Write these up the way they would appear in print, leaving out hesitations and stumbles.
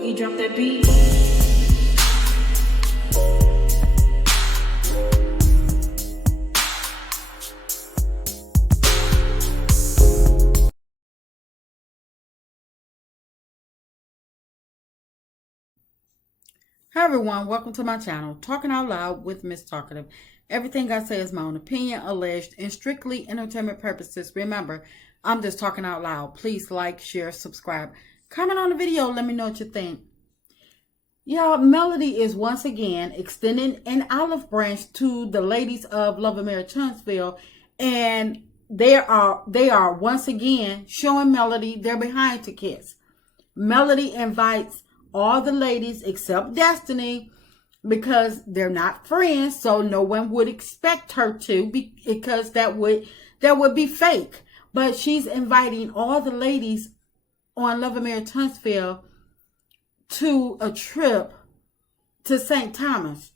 Boogie, drop that beat. Hi everyone, welcome to my channel, Talking Out Loud with Miss Talkative. Everything I say is my own opinion, alleged, and strictly entertainment purposes. Remember, I'm just talking out loud. Please like, share, subscribe. Comment on the video, let me know what you think. Y'all, Melody is once again extending an olive branch to the ladies of Love and Marriage Huntsville, and they are once again showing Melody their behind to kiss. Melody invites all the ladies except Destiny because they're not friends, so no one would expect her to, because that would be fake. But she's inviting all the ladies on Love and Marriage Huntsville to a trip to St. Thomas.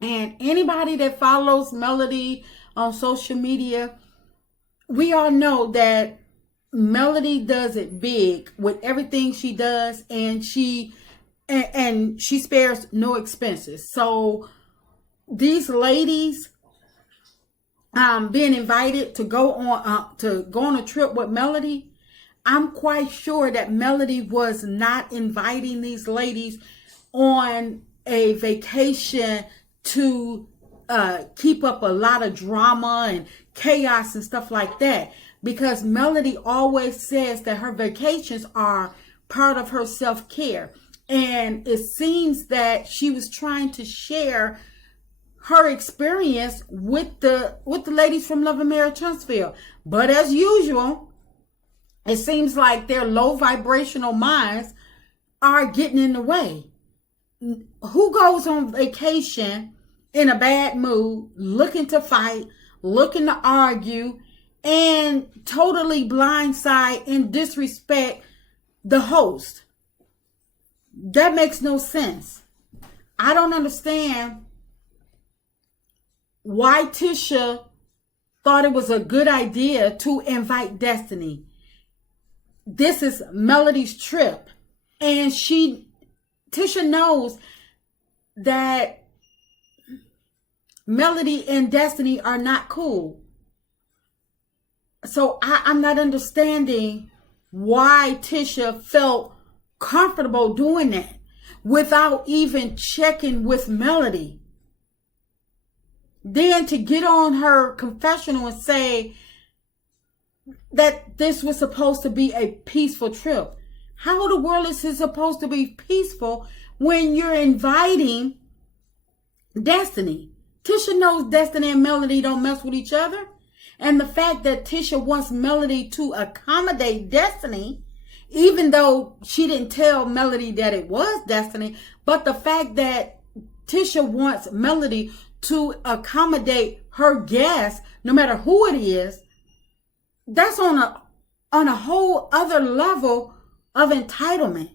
And anybody that follows Melody on social media, we all know that Melody does it big with everything she does, and she spares no expenses. So these ladies being invited to go on a trip with Melody, I'm quite sure that Melody was not inviting these ladies on a vacation to keep up a lot of drama and chaos and stuff like that. Because Melody always says that her vacations are part of her self-care. And it seems that she was trying to share her experience with the ladies from Love and Marriage Huntsville. But as usual, it seems like their low vibrational minds are getting in the way. Who goes on vacation in a bad mood, looking to fight, looking to argue, and totally blindside and disrespect the host? That makes no sense. I don't understand why Tisha thought it was a good idea to invite Destiny. This is Melody's trip, and Tisha knows that Melody and Destiny are not cool. So I'm not understanding why Tisha felt comfortable doing that without even checking with Melody. Then to get on her confessional and say that this was supposed to be a peaceful trip. How in the world is it supposed to be peaceful when you're inviting Destiny? Tisha knows Destiny and Melody don't mess with each other. And the fact that Tisha wants Melody to accommodate Destiny, even though she didn't tell Melody that it was Destiny, but the fact that Tisha wants Melody to accommodate her guests, no matter who it is, that's on a whole other level of entitlement.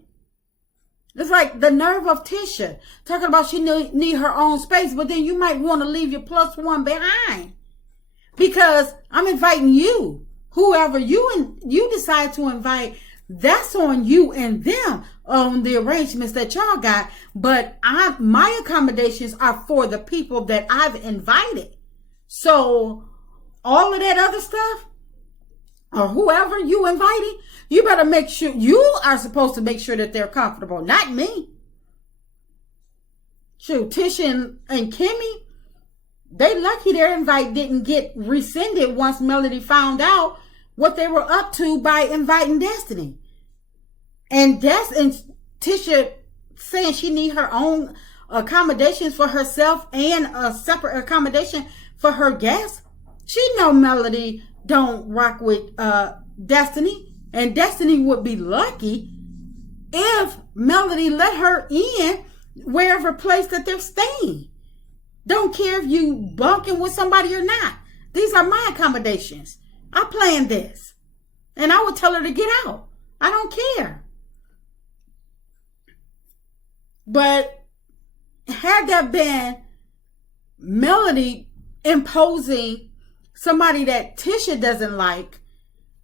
It's like the nerve of Tisha talking about she need her own space, but then you might want to leave your plus one behind. Because I'm inviting you. Whoever you decide to invite, that's on you and them on the arrangements that y'all got. But my accommodations are for the people that I've invited. So all of that other stuff, or whoever you inviting, you better make sure, you are supposed to make sure that they're comfortable, not me. Shoot, Tisha and Kimmie, they lucky their invite didn't get rescinded once Melody found out what they were up to by inviting Destiny. And Tisha saying she need her own accommodations for herself and a separate accommodation for her guests. She know Melody don't rock with Destiny, and Destiny would be lucky if Melody let her in wherever place that they're staying. Don't care if you bunking with somebody or not. These are my accommodations. I planned this. And I would tell her to get out. I don't care. But had that been Melody imposing somebody that Tisha doesn't like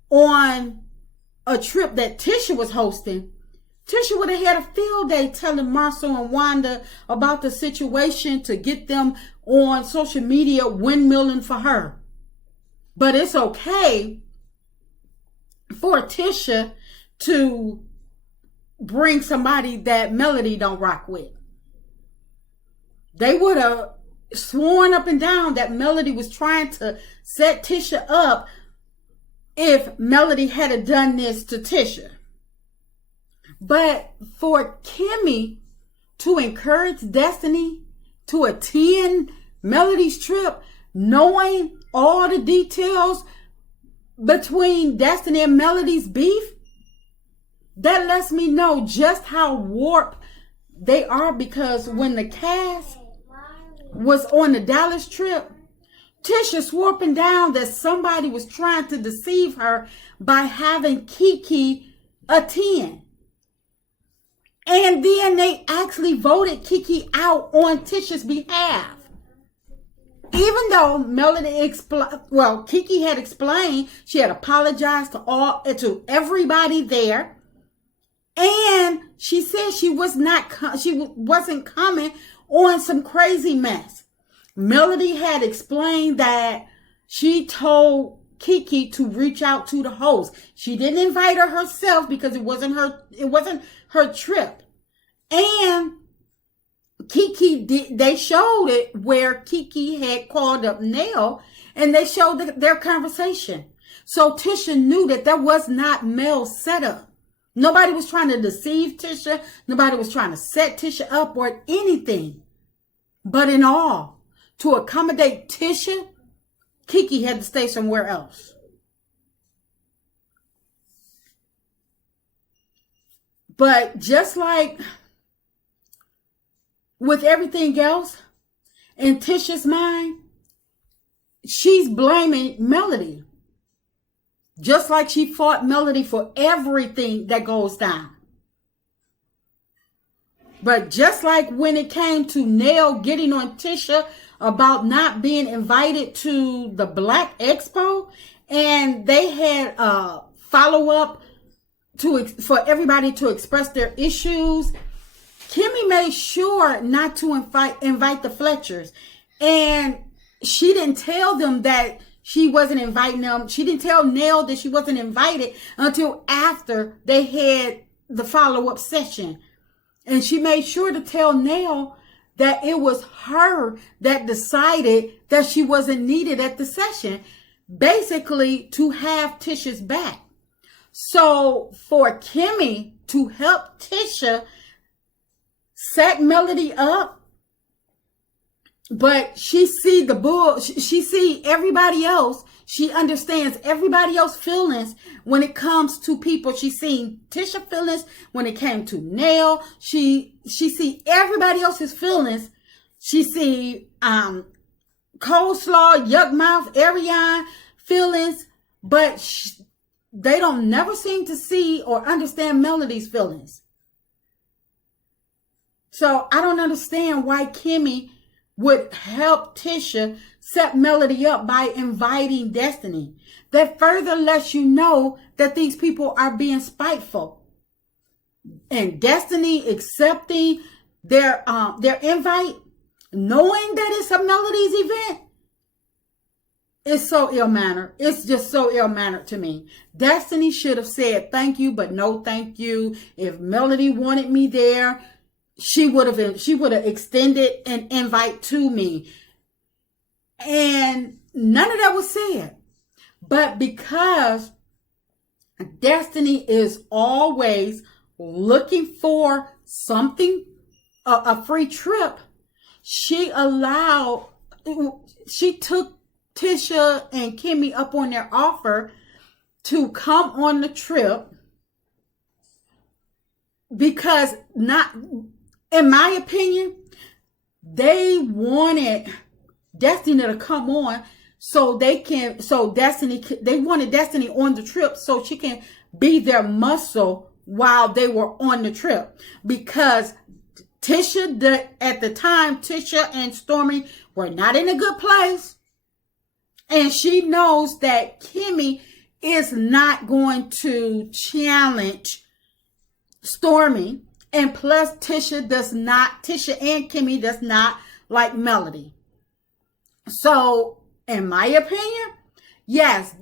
on a trip that Tisha was hosting, Tisha would have had a field day telling Marcel and Wanda about the situation to get them on social media windmilling for her. But it's okay for Tisha to bring somebody that Melody don't rock with. They would have sworn up and down that Melody was trying to set Tisha up if Melody had done this to Tisha. But for Kimmie to encourage Destiny to attend Melody's trip, knowing all the details between Destiny and Melody's beef, that lets me know just how warped they are, because when the cast was on the Dallas trip, Tisha swore up and down that somebody was trying to deceive her by having Kiki attend. And then they actually voted Kiki out on Tisha's behalf. Even though Kiki had explained, she had apologized to everybody there. And she said she wasn't coming on some crazy mess. Melody had explained that she told Kiki to reach out to the host. She didn't invite her herself because it wasn't her trip. And they showed it where Kiki had called up Nell, and they showed their conversation. So Tisha knew that was not Mel's setup. Nobody was trying to deceive Tisha. Nobody was trying to set Tisha up or anything. But in all, to accommodate Tisha, Kiki had to stay somewhere else. But just like with everything else, in Tisha's mind, she's blaming Melody. Just like she fought Melody for everything that goes down. But just like when it came to Nell getting on Tisha about not being invited to the Black Expo, and they had follow-up for everybody to express their issues, Kimmie made sure not to invite the Fletchers. And she didn't tell them that she wasn't inviting them. She didn't tell Nell that she wasn't invited until after they had the follow-up session. And she made sure to tell Nell that it was her that decided that she wasn't needed at the session, basically to have Tisha's back. So for Kimmie to help Tisha set Melody up, but she see she see everybody else. She understands everybody else's feelings when it comes to people. She seen Tisha feelings when it came to Nell. She see everybody else's feelings. She see Coleslaw, Yuck Mouth, Ariane feelings, but they don't never seem to see or understand Melody's feelings. So I don't understand why Kimmie would help Tisha set Melody up by inviting Destiny. That further lets you know that these people are being spiteful. And Destiny accepting their invite, knowing that it's a Melody's event, is so ill-mannered. It's just so ill-mannered to me. Destiny should have said thank you, but no thank you. If Melody wanted me there, she would have extended an invite to me. And none of that was said. But because Destiny is always looking for something, a free trip, she took Tisha and Kimmie up on their offer to come on the trip, because in my opinion, they wanted Destiny to come on they wanted Destiny on the trip so she can be their muscle while they were on the trip. Because at the time, Tisha and Stormy were not in a good place. And she knows that Kimmie is not going to challenge Stormy, and plus Tisha and Kimmie does not like Melody. So, in my opinion, yes,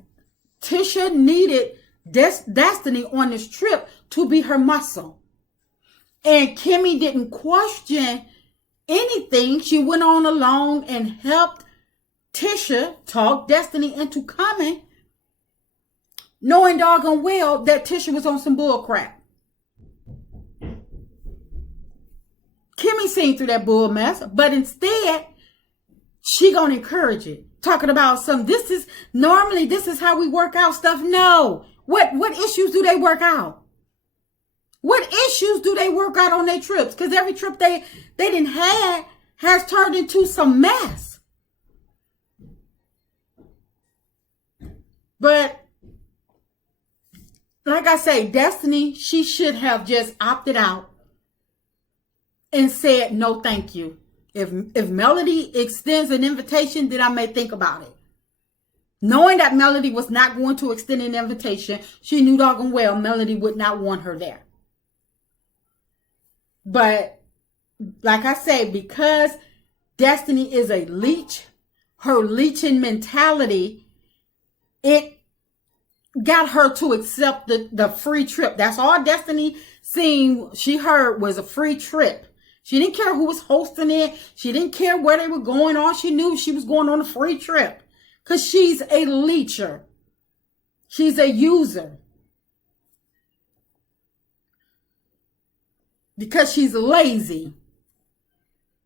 Tisha needed Destiny on this trip to be her muscle. And Kimmie didn't question anything. She went on along and helped Tisha talk Destiny into coming, knowing doggone well that Tisha was on some bull crap. Kimmie seen through that bull mess, but instead, she gonna encourage it. Talking about this is how we work out stuff. No. What issues do they work out? What issues do they work out on their trips? Because every trip they didn't have has turned into some mess. But like I say, Destiny, she should have just opted out and said no thank you. If Melody extends an invitation, then I may think about it. Knowing that Melody was not going to extend an invitation, she knew doggone well Melody would not want her there. But like I say, because Destiny is a leech, her leeching mentality, it got her to accept the free trip. That's all Destiny she heard was a free trip. She didn't care who was hosting it. She didn't care where they were going. All she knew, she was going on a free trip. Because she's a leecher. She's a user. Because she's lazy.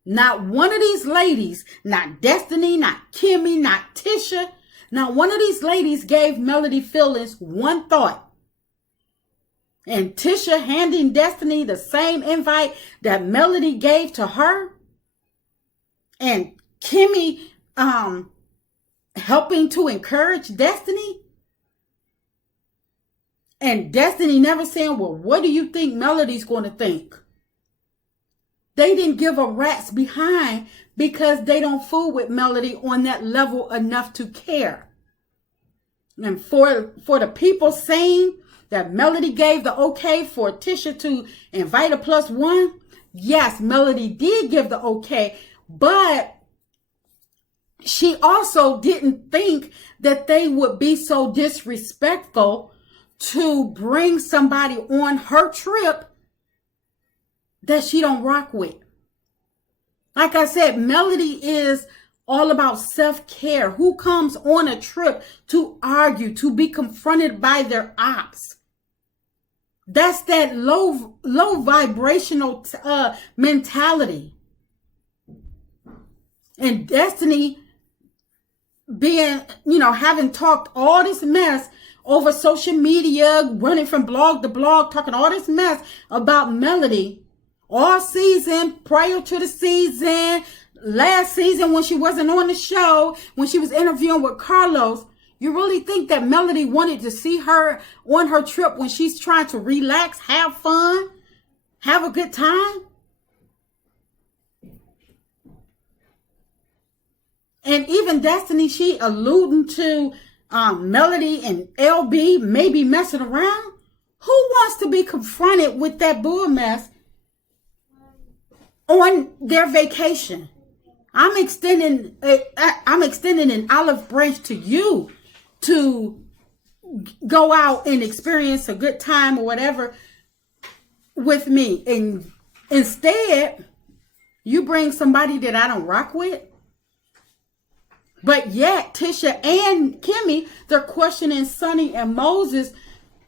Not one of these ladies, not Destiny, not Kimmie, not Tisha, not one of these ladies gave Melody feelings one thought. And Tisha handing Destiny the same invite that Melody gave to her. And Kimmie helping to encourage Destiny. And Destiny never saying, well, what do you think Melody's going to think? They didn't give a rat's behind because they don't fool with Melody on that level enough to care. And for the people saying that Melody gave the okay for Tisha to invite a +1. Yes, Melody did give the okay, but she also didn't think that they would be so disrespectful to bring somebody on her trip that she don't rock with. Like I said, Melody is all about self-care. Who comes on a trip to argue, to be confronted by their ops? That's that low vibrational mentality. And Destiny being, having talked all this mess over social media, running from blog to blog, talking all this mess about Melody all season, prior to the season, last season when she wasn't on the show, when she was interviewing with Carlos. You really think that Melody wanted to see her on her trip when she's trying to relax, have fun, have a good time? And even Destiny, she alluding to Melody and LB maybe messing around. Who wants to be confronted with that bull mess on their vacation? I'm extending an olive branch to you to go out and experience a good time or whatever with me. And instead, you bring somebody that I don't rock with. But yet, Tisha and Kimmie, they're questioning Sonny and Moses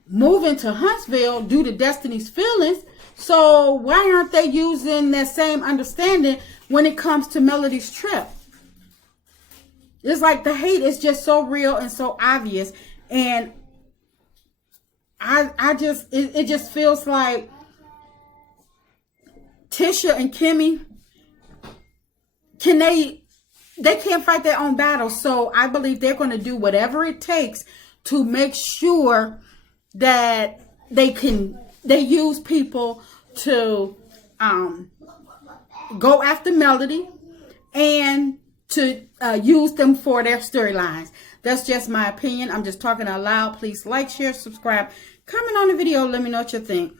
moving to Huntsville due to Destiny's feelings. So why aren't they using that same understanding when it comes to Melody's trip? It's like the hate is just so real and so obvious. And it just feels like Tisha and Kimmie, they can't fight their own battle. So I believe they're going to do whatever it takes to make sure that they use people to go after Melody and to use them for their storylines. That's just my opinion. I'm just talking out loud. Please like, share, subscribe, comment on the video. Let me know what you think.